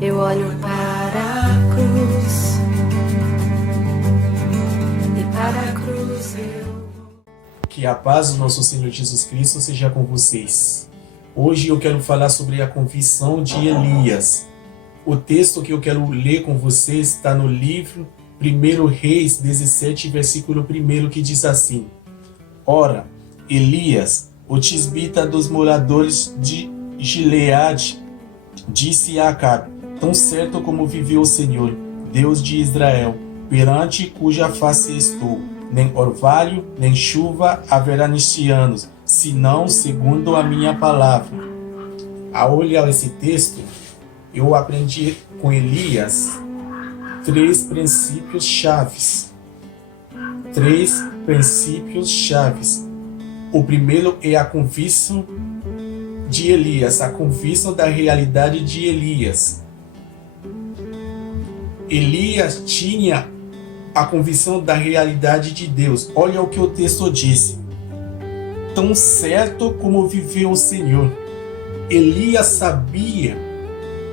Eu olho para a cruz e para a cruz eu... Que a paz do nosso Senhor Jesus Cristo seja com vocês. Hoje eu quero falar sobre a confissão de Elias. O texto que eu quero ler com vocês está no livro 1 Reis 17, versículo 1, que diz assim: Ora, Elias, o tisbita dos moradores de Gileade, disse a Acabe: Tão certo como viveu o Senhor, Deus de Israel, perante cuja face estou, nem orvalho, nem chuva haverá neste ano, senão segundo a minha palavra. Ao olhar esse texto, eu aprendi com Elias 3 princípios chaves. 3 princípios chaves. O primeiro é a confissão de Elias, a confissão da realidade de Elias. Elias tinha a convicção da realidade de Deus. Olha o que o texto disse: tão certo como viveu o Senhor. Elias sabia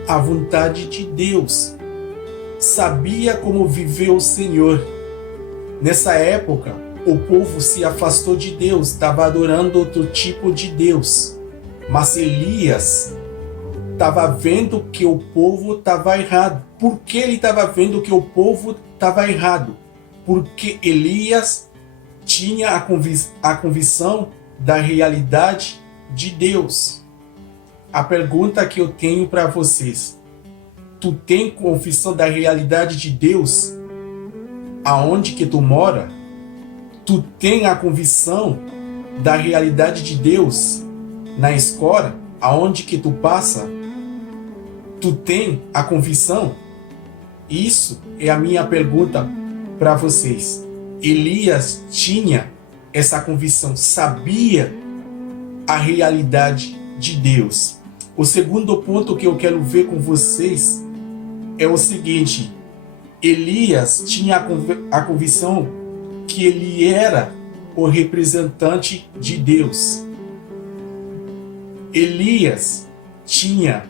a vontade de Deus, sabia como viveu o Senhor. Nessa época, o povo se afastou de Deus, estava adorando outro tipo de Deus. Mas Elias estava vendo que o povo estava errado. Por que ele estava vendo que o povo estava errado? Porque Elias tinha a convicção da realidade de Deus. A pergunta que eu tenho para vocês: tu tem convicção da realidade de Deus aonde que tu mora? Tu tem a convicção da realidade de Deus na escola, aonde que tu passa? Tu tem a convicção? Isso é a minha pergunta para vocês. Elias tinha essa convicção, sabia a realidade de Deus. O segundo ponto que eu quero ver com vocês é o seguinte: Elias tinha a convicção que ele era o representante de Deus. Elias tinha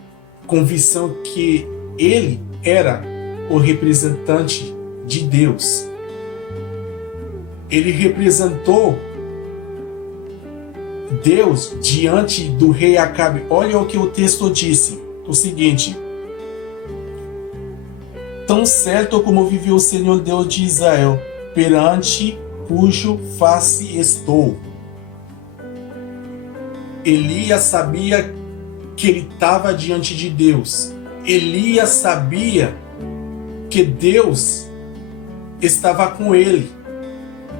convicção que ele era o representante de Deus. Ele representou Deus diante do rei Acabe. Olha o que o texto disse, o seguinte: tão certo como viveu o Senhor Deus de Israel, perante cujo face estou. Elias sabia que ele estava diante de Deus. Elias sabia que Deus estava com ele.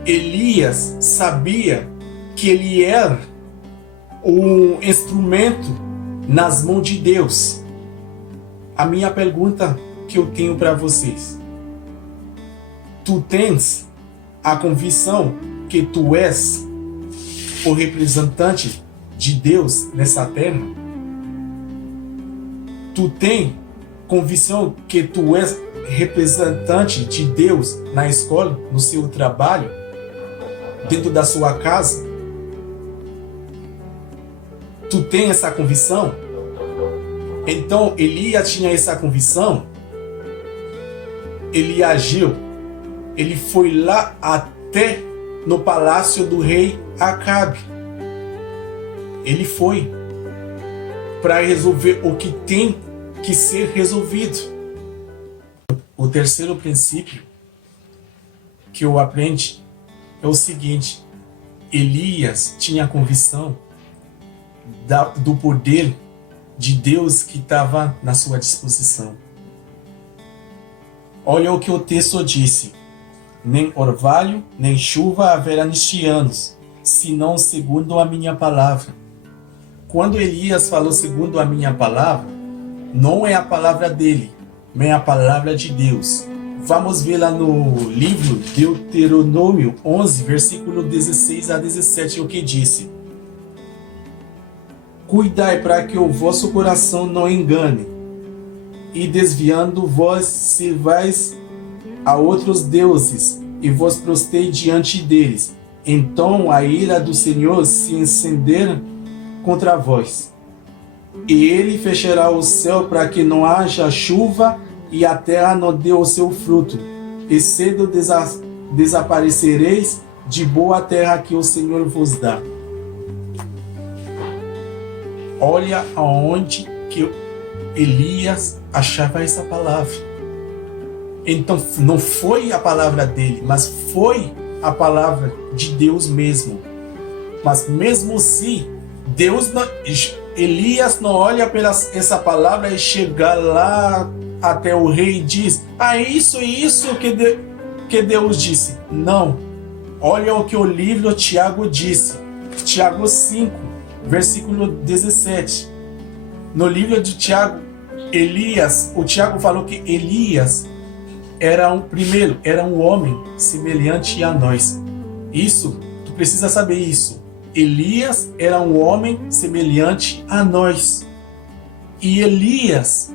Elias sabia que ele era um instrumento nas mãos de Deus. A minha pergunta que eu tenho para vocês: tu tens a convicção que tu és o representante de Deus nessa terra? Tu tem convicção que tu és representante de Deus na escola, no seu trabalho, dentro da sua casa? Tu tem essa convicção? Então Elias tinha essa convicção. Ele agiu. Ele foi lá até no palácio do rei Acabe. Ele foi para resolver o que tem que ser resolvido. O terceiro princípio que eu aprendi é o seguinte: Elias tinha a convicção do poder de Deus que estava na sua disposição. Olha o que o texto disse: nem orvalho, nem chuva haverá neste ano, senão segundo a minha palavra. Quando Elias falou segundo a minha palavra, não é a palavra dele, mas é a palavra de Deus. Vamos ver lá no livro Deuteronômio 11, versículo 16 a 17, o que disse: Cuidai para que o vosso coração não engane, e desviando vós servais a outros deuses, e vos prostrei diante deles. Então a ira do Senhor se acender contra vós. E ele fechará o céu para que não haja chuva e a terra não dê o seu fruto. E cedo desaparecereis de boa terra que o Senhor vos dá. Olha aonde que Elias achava essa palavra. Então não foi a palavra dele, mas foi a palavra de Deus mesmo. Mas mesmo assim, Elias não olha para essa palavra e chega lá até o rei e diz: é isso que Deus disse. Não. Olha o que o livro Tiago disse. Tiago 5, versículo 17. No livro de Tiago, o Tiago falou que Elias era um homem semelhante a nós. Isso, tu precisa saber isso. Elias era um homem semelhante a nós. E Elias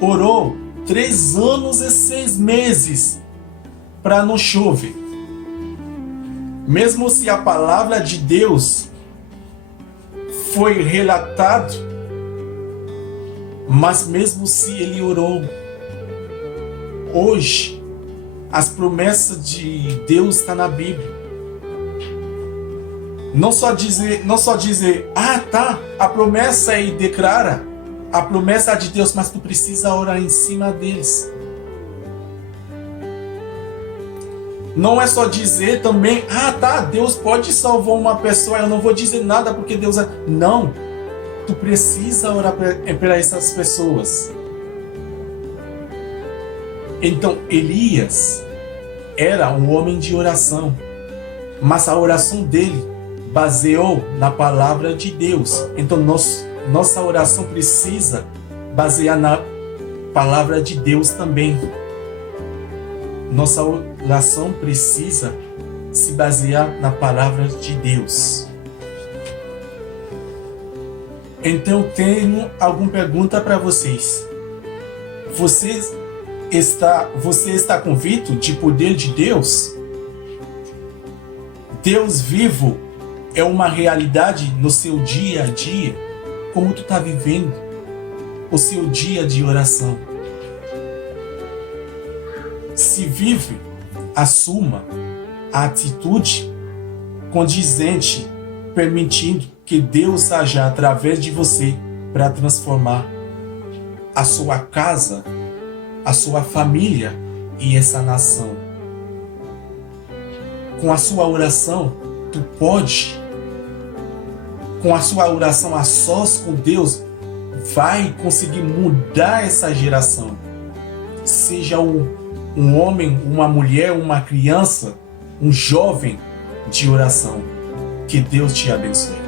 orou 3 anos e 6 meses para não chover. Mesmo se a palavra de Deus foi relatado, mas mesmo se ele orou, hoje as promessas de Deus estão na Bíblia. Não só dizer, a promessa aí declara a promessa de Deus, mas tu precisa orar em cima deles. Não é só dizer também, Deus pode salvar uma pessoa, eu não vou dizer nada porque Deus é... Não, tu precisa orar para essas pessoas. Então, Elias era um homem de oração, mas a oração dele baseou na palavra de Deus. Então, nossa oração precisa basear na palavra de Deus também. Nossa oração precisa se basear na palavra de Deus. Então, tenho alguma pergunta para vocês. Você está convicto de poder de Deus? Deus vivo é uma realidade no seu dia a dia? Como tu está vivendo o seu dia de oração? Se vive, assuma a atitude condizente, permitindo que Deus haja através de você para transformar a sua casa, a sua família e essa nação. Com a sua oração, tu pode, com a sua oração a sós com Deus, vai conseguir mudar essa geração. Seja um homem, uma mulher, uma criança, um jovem de oração. Que Deus te abençoe.